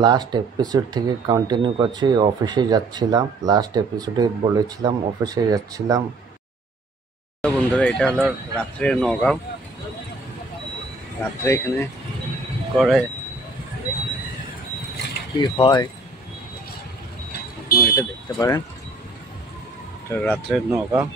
Last episode থেকে continue করছি। অফিসে যাচ্ছিলাম, লাস্ট এপিসোডে বলেছিলাম অফিসে যাচ্ছিলাম। বন্ধুরা, এটা হলো রাত্রের নগাঁও। রাত্রে এখানে করে কি হয় আপনারা এটা দেখতে পারেন। এটা রাত্রের নগাঁও।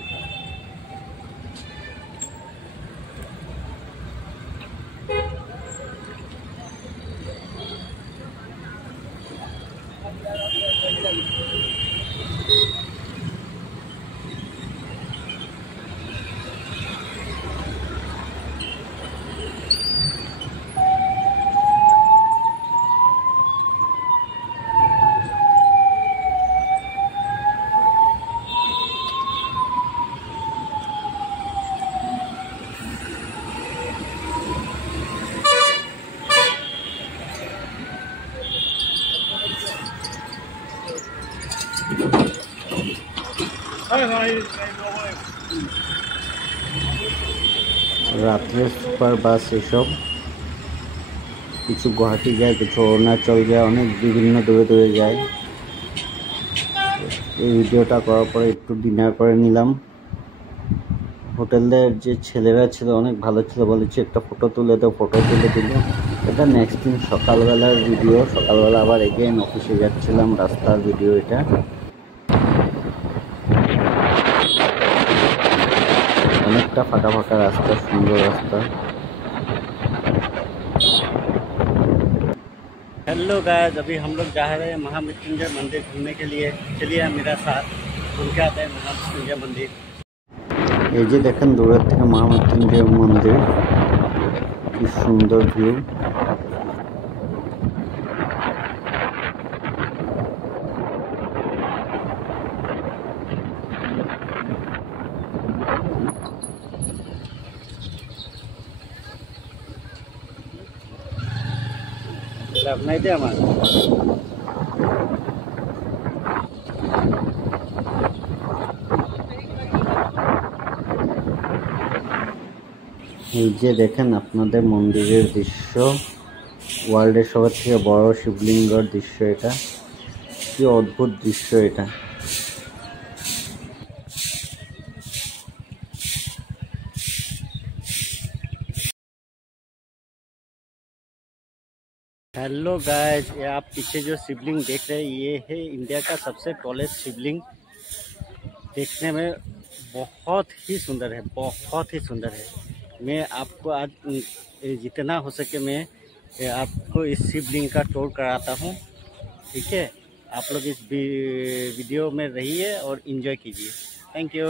রাত্রে সুপার বাস এসব কিছু গুয়াহাটি যায়, কিছু অরুণাচল যায়, অনেক বিভিন্ন দূরে দূরে যায়। এই ভিডিওটা করার পরে একটু ডিনার করে নিলাম। হোটেলের যে ছেলেরা ছিল অনেক ভালো ছিল, বলেছে একটা ফটো তুলে দাও, ফটো তুলে দিল। এটা নেক্সট দিন সকালবেলার ভিডিও। সকালবেলা আবার এগেন অফিসে যাচ্ছিলাম, রাস্তার ভিডিও এটা। অনেকটা ফাঁকা फाका रास्ता, सुंदर रास्ता। हेलो गाइस, अभी हम लोग जा रहे हैं महामृत्युंजय मंदिर घूमने के लिए। चलिए मेरा साथ घूम के आते हैं महामृत्युंजय मंदिर। এই যে দেখেন দূরের থেকে মহামৃত্যুঞ্জয় মন্দির, কি সুন্দর ভিউ। লাভ নাই দে আমার। এই যে দেখেন আপনাদের মন্দিরের দৃশ্য, ওয়ার্ল্ডের সবার থেকে বড় শিবলিঙ্গর দৃশ্য। এটা কি অদ্ভুত দৃশ্য এটা। हेलो गाइस, ये आप पीछे जो शिवलिंग देख रहे हैं ये है इंडिया का सबसे टॉलेस्ट शिवलिंग। देखने में बहुत ही सुंदर है, बहुत ही सुंदर है। मैं आपको आज जितना हो सके मैं आपको इस शिवलिंग का टूर कराता हूँ। ठीक है, आप लोग इस वीडियो में रहिए और एंजॉय कीजिए। Thank you.